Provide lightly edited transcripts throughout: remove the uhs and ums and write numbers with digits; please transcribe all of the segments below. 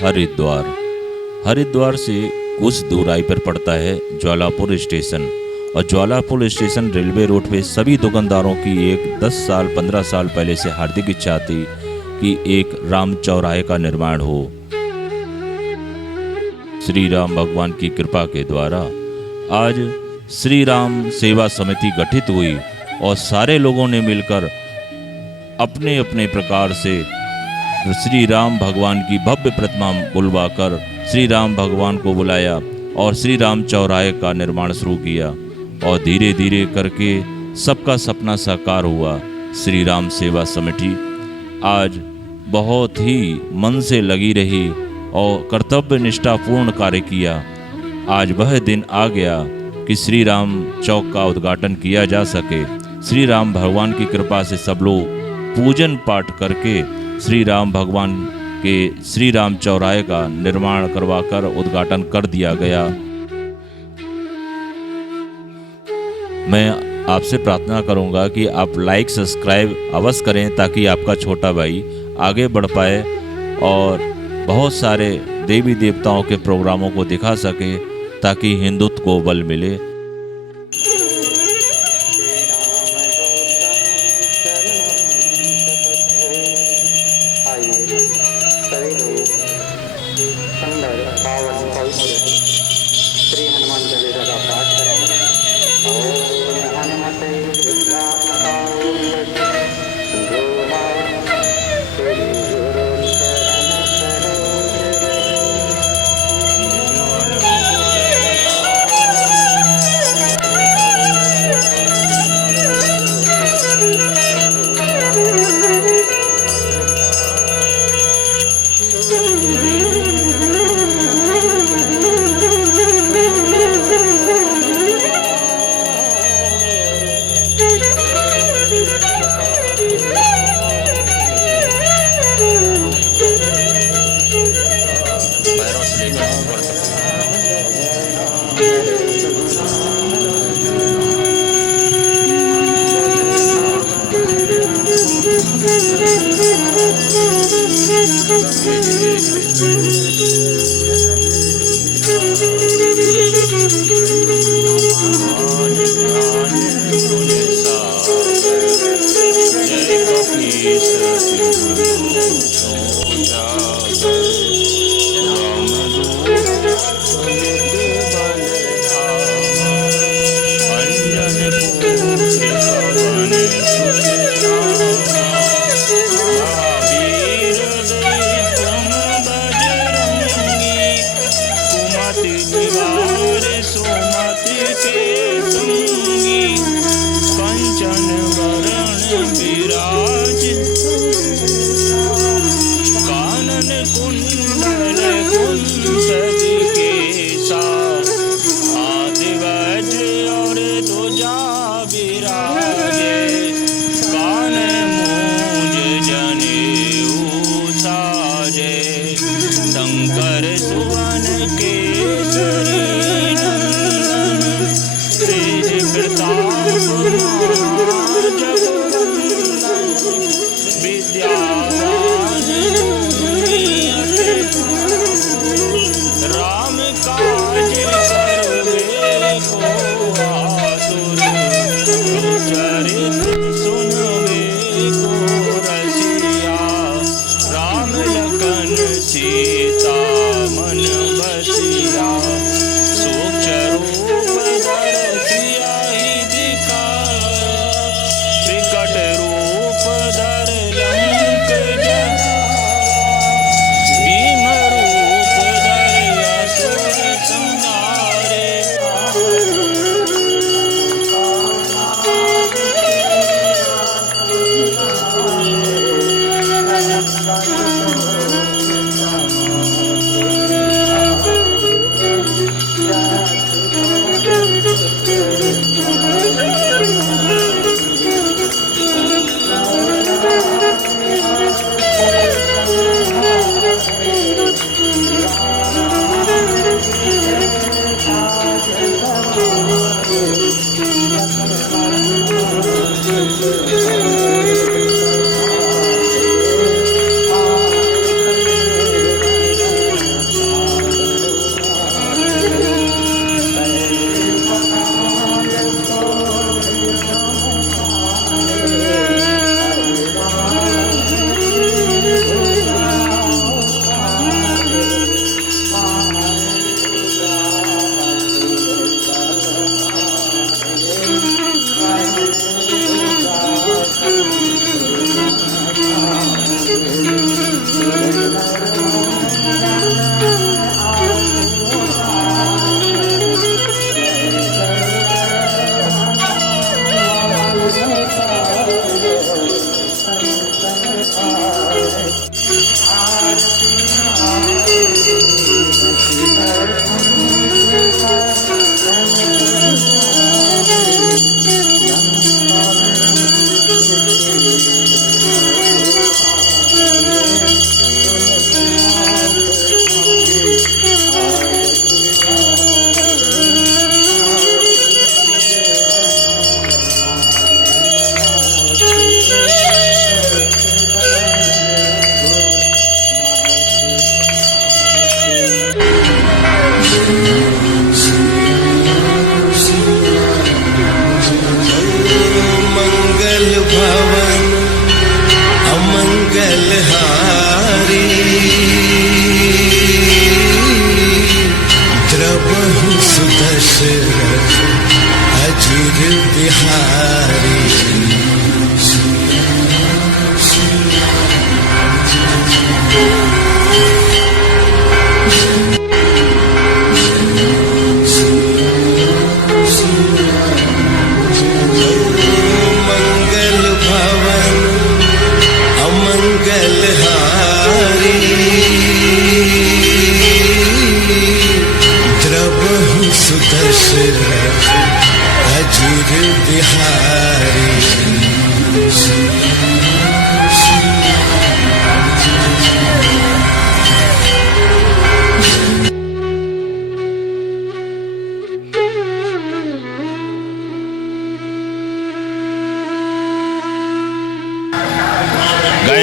हरिद्वार। हरिद्वार से कुछ दूराई पर पड़ता है ज्वालापुर स्टेशन, और ज्वालापुर स्टेशन रेलवे रोड पे सभी दुकानदारों की एक 10 साल 15 साल पहले से हार्दिक इच्छा थी कि एक राम चौराहे का निर्माण हो। श्री राम भगवान की कृपा के द्वारा आज श्री राम सेवा समिति गठित हुई और सारे लोगों ने मिलकर अपने अपने प्रकार से श्री राम भगवान की भव्य प्रतिमा बुलवाकर श्री राम भगवान को बुलाया और श्री राम चौराहे का निर्माण शुरू किया, और धीरे धीरे करके सबका सपना साकार हुआ। श्री राम सेवा समिति आज बहुत ही मन से लगी रही और कर्तव्य निष्ठापूर्ण कार्य किया। आज वह दिन आ गया कि श्री राम चौक का उद्घाटन किया जा सके। श्री राम भगवान की कृपा से सब लोग पूजन पाठ करके श्री राम भगवान के श्री राम चौराहे का निर्माण करवाकर उद्घाटन कर दिया गया। मैं आपसे प्रार्थना करूंगा कि आप लाइक सब्सक्राइब अवश्य करें ताकि आपका छोटा भाई आगे बढ़ पाए और बहुत सारे देवी देवताओं के प्रोग्रामों को दिखा सके ताकि हिंदुत्व को बल मिले। श्री हनुमान चालीसा का पाठ करें। ओम हनुमते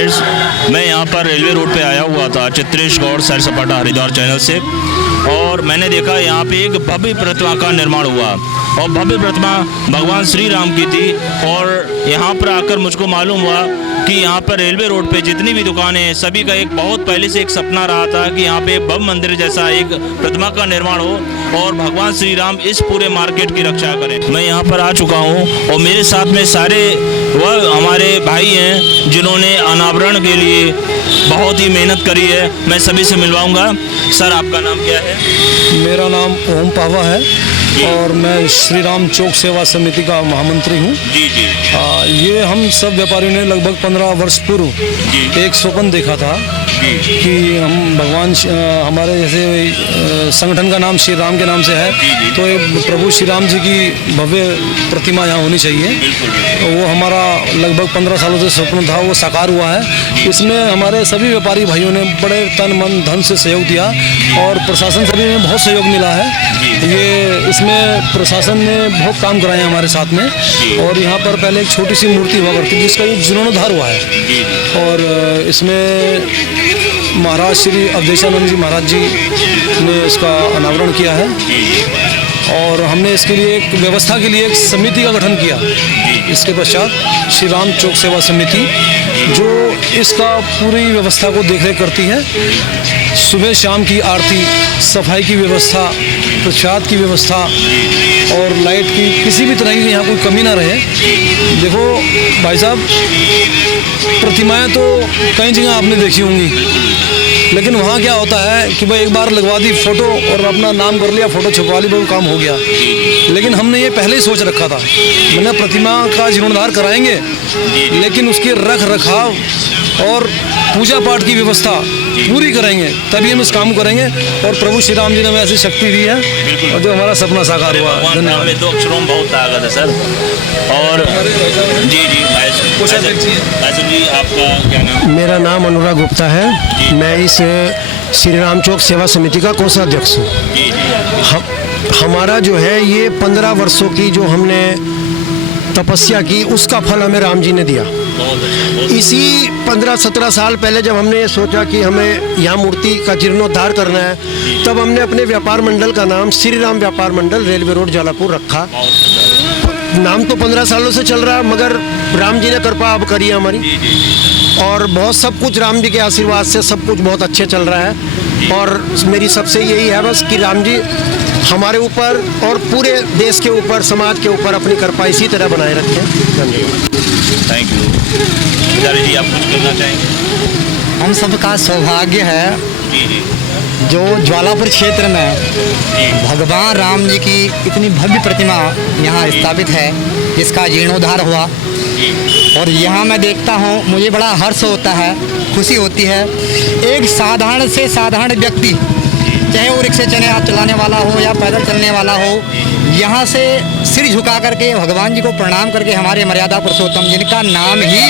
फ्रेंड्स, मैं यहाँ पर रेलवे रोड पे आया हुआ था चित्रेश गौड़ सैर सपाटा हरिद्वार चैनल से, और मैंने देखा यहाँ पे एक भव्य प्रतिमा का निर्माण हुआ, और भव्य प्रतिमा भगवान श्री राम की थी। और यहाँ पर आकर मुझको मालूम हुआ कि यहाँ पर रेलवे रोड पे जितनी भी दुकानें हैं सभी का एक बहुत पहले से एक सपना रहा था कि यहाँ पे भव्य मंदिर जैसा एक प्रतिमा का निर्माण हो और भगवान श्री राम इस पूरे मार्केट की रक्षा करें। मैं यहाँ पर आ चुका हूँ और मेरे साथ में सारे वह हमारे भाई हैं जिन्होंने अनावरण के लिए बहुत ही मेहनत करी है। मैं सभी से मिलवाऊंगा। सर, आपका नाम क्या है? मेरा नाम ओम पावा है और मैं श्री राम चौक सेवा समिति का महामंत्री हूँ। जी जी। ये हम सब व्यापारियों ने लगभग 15 वर्ष पूर्व एक स्वप्न देखा था कि हम भगवान हमारे जैसे संगठन का नाम श्री राम के नाम से है, तो ये प्रभु श्री राम जी की भव्य प्रतिमा यहाँ होनी चाहिए। तो वो हमारा लगभग 15 सालों से स्वप्न था, वो साकार हुआ है। इसमें हमारे सभी व्यापारी भाइयों ने बड़े तन मन धन से सहयोग दिया और प्रशासन सभी में बहुत सहयोग मिला है। ये इसमें प्रशासन ने बहुत काम कराए हैं हमारे साथ में। और यहाँ पर पहले एक छोटी सी मूर्ति हुआ करती जिसका ये जीर्णोद्धार हुआ है, और इसमें महाराज श्री अवधेशानंद जी महाराज जी ने इसका अनावरण किया है। और हमने इसके लिए एक व्यवस्था के लिए एक समिति का गठन किया। इसके पश्चात श्री राम चौक सेवा समिति जो इसका पूरी व्यवस्था को देखरेख करती है। सुबह शाम की आरती, सफाई की व्यवस्था, प्रसाद की व्यवस्था और लाइट की किसी भी तरह की यहाँ कोई कमी ना रहे। देखो भाई साहब, प्रतिमाएं तो कई जगह आपने देखी होंगी, लेकिन वहाँ क्या होता है कि भाई एक बार लगवा दी फोटो और अपना नाम कर लिया, फोटो छुपवा ली, वो काम हो गया। लेकिन हमने ये पहले ही सोच रखा था, मैंने प्रतिमा का जीर्णोद्धार कराएंगे, लेकिन उसकी रख रखाव और पूजा पाठ की व्यवस्था पूरी करेंगे, तभी हम इस काम को करेंगे। और प्रभु श्री राम जी ने हमें ऐसी शक्ति दी है और जो हमारा सपना साकार हुआ। धन्यवाद। में 2 अक्षरों में बहुत ताकत है सर। और जी जी भाई जी, आपका क्या नाम? मेरा नाम अनुराग गुप्ता है। मैं इस श्री राम चौक सेवा समिति का कोषाध्यक्ष हूँ। हमारा जो है ये 15 वर्षों की जो हमने तपस्या की उसका फल हमें राम जी ने दिया। इसी 15-17 साल पहले जब हमने ये सोचा कि हमें यहाँ मूर्ति का जीर्णोद्धार करना है, तब हमने अपने व्यापार मंडल का नाम श्री राम व्यापार मंडल रेलवे रोड जलापुर रखा। नाम तो 15 सालों से चल रहा है, मगर राम जी ने कृपा अब करी है हमारी, और बहुत सब कुछ राम जी के आशीर्वाद से सब कुछ बहुत अच्छे चल रहा है। और मेरी सबसे यही है बस कि राम जी हमारे ऊपर और पूरे देश के ऊपर, समाज के ऊपर अपनी कृपा इसी तरह बनाए रखें। धन्यवाद। Thank you. पुजारी जी, आप कुछ कहना चाहेंगे? हम सबका सौभाग्य है जो ज्वालापुर क्षेत्र में भगवान राम जी की इतनी भव्य प्रतिमा यहाँ स्थापित है, जिसका जीर्णोद्धार हुआ। और यहाँ मैं देखता हूँ, मुझे बड़ा हर्ष होता है, खुशी होती है। एक साधारण से साधारण व्यक्ति, चाहे वो रिक्शे चलाने वाला हो या पैदल चलने वाला हो, यहाँ से सिर झुका करके भगवान जी को प्रणाम करके हमारे मर्यादा पुरुषोत्तम, जिनका नाम ही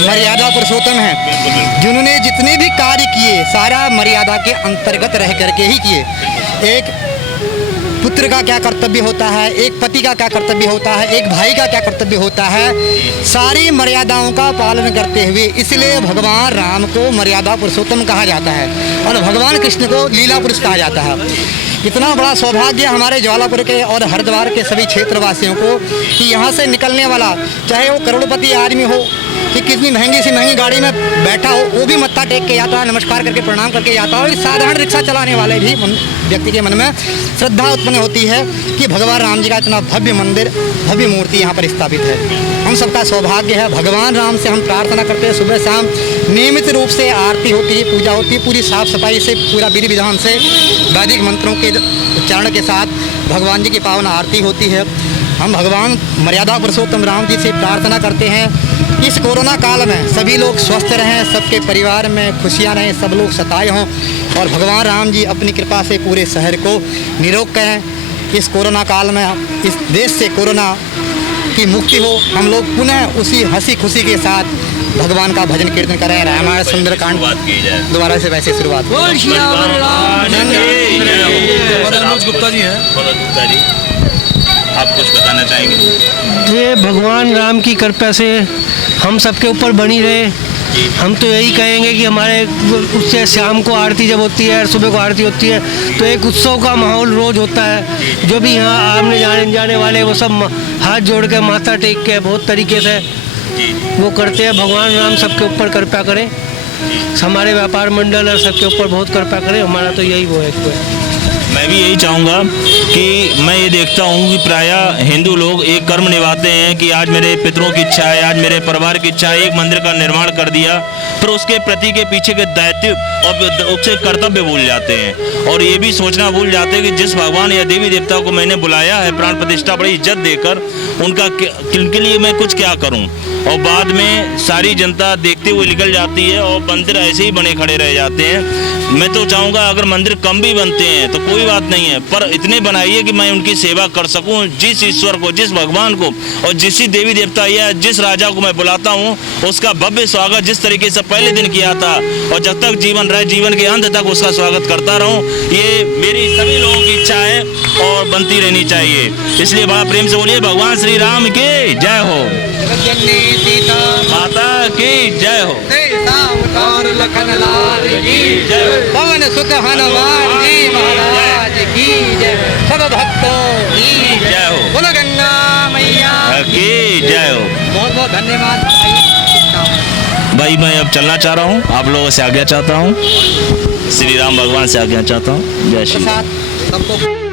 मर्यादा पुरुषोत्तम है, जिन्होंने जितने भी कार्य किए सारा मर्यादा के अंतर्गत रह करके ही किए। एक पुत्र का क्या कर्तव्य होता है, एक पति का क्या कर्तव्य होता है, एक भाई का क्या कर्तव्य होता है, सारी मर्यादाओं का पालन करते हुए, इसलिए भगवान राम को मर्यादा पुरुषोत्तम कहा जाता है और भगवान कृष्ण को लीला पुरुष कहा जाता है। इतना बड़ा सौभाग्य हमारे ज्वालापुर के और हरिद्वार के सभी क्षेत्रवासियों को कि यहाँ से निकलने वाला, चाहे वो करोड़पति आदमी हो कि कितनी महंगी सी महंगी गाड़ी में बैठा हो, वो भी मत्था टेक के जाता है, नमस्कार करके प्रणाम करके जाता हो। साधारण रिक्शा चलाने वाले भी व्यक्ति के मन में श्रद्धा उत्पन्न होती है कि भगवान राम जी का इतना भव्य मंदिर, भव्य मूर्ति यहाँ पर स्थापित है। हम सबका सौभाग्य है। भगवान राम से हम प्रार्थना करते हैं, सुबह शाम नियमित रूप से आरती होती है, पूजा होती है, पूरी साफ सफाई से, पूरा विधि विधान से, वैदिक मंत्रों के उच्चारण के साथ भगवान जी की पावन आरती होती है। हम भगवान मर्यादा पुरुषोत्तम राम जी से प्रार्थना करते हैं इस कोरोना काल में सभी लोग स्वस्थ रहें, सबके परिवार में खुशियां रहें, सब लोग सताए हों और भगवान राम जी अपनी कृपा से पूरे शहर को निरोग करें। इस कोरोना काल में इस देश से कोरोना की मुक्ति हो, हम लोग पुनः उसी हंसी खुशी के साथ भगवान का भजन कीर्तन करें। रामायण सुंदरकांड दोबारा से वैसे शुरुआत। गुप्ता जी हैं, आप कुछ बताना चाहेंगे? ये भगवान राम की कृपा से हम सबके ऊपर बनी रहे हम तो यही कहेंगे कि हमारे उससे शाम को आरती जब होती है, सुबह को आरती होती है, तो एक उत्सव का माहौल रोज होता है। जो भी यहाँ आने जाने वाले वो सब हाथ जोड़ के माथा टेक के बहुत तरीके से वो करते हैं। भगवान राम सबके ऊपर कृपा करें, हमारे व्यापार मंडल और सबके ऊपर बहुत कृपा करें। हमारा तो यही वो है। मैं भी यही चाहूँगा कि मैं ये देखता हूँ कि प्रायः हिंदू लोग एक कर्म निभाते हैं कि आज मेरे पितरों की इच्छा है, आज मेरे परिवार की इच्छा है, एक मंदिर का निर्माण कर दिया, फिर उसके प्रति के पीछे के दायित्व और उससे कर्तव्य भूल जाते हैं और ये भी सोचना भूल जाते हैं कि जिस भगवान या देवी देवता को मैंने बुलाया है प्राण प्रतिष्ठा बड़ी इज्जत देकर, उनके लिए मैं कुछ क्या करूँ। और बाद में सारी जनता देखते हुए निकल जाती है और मंदिर ऐसे ही बने खड़े रह जाते हैं। मैं तो चाहूँगा अगर मंदिर कम भी बनते हैं तो कोई बात नहीं है, पर इतने बनाइए कि मैं उनकी सेवा कर सकूं। जिस ईश्वर को, जिस भगवान को और जिस देवी देवता या जिस राजा को मैं बुलाता हूं, उसका भव्य स्वागत जिस तरीके से पहले दिन किया था और जब तक जीवन रहे जीवन के अंत तक उसका स्वागत करता रहूं, ये मेरी सभी लोगों की इच्छा है और बनती रहनी चाहिए। इसलिए बड़ा प्रेम से बोलिए भगवान श्री राम की जय हो, माता की जय हो, और लखन लाल की जय हो। पवन सुत हनुमान जी महाराज की जय, सब भक्तों की जय हो, बोलो गंगा मैया की जय हो। बहुत बहुत धन्यवाद भाई मैं अब चलना चाह रहा हूँ, आप लोगों से आज्ञा चाहता हूँ, श्री राम भगवान से आज्ञा चाहता हूँ। जय श्री राम। सबको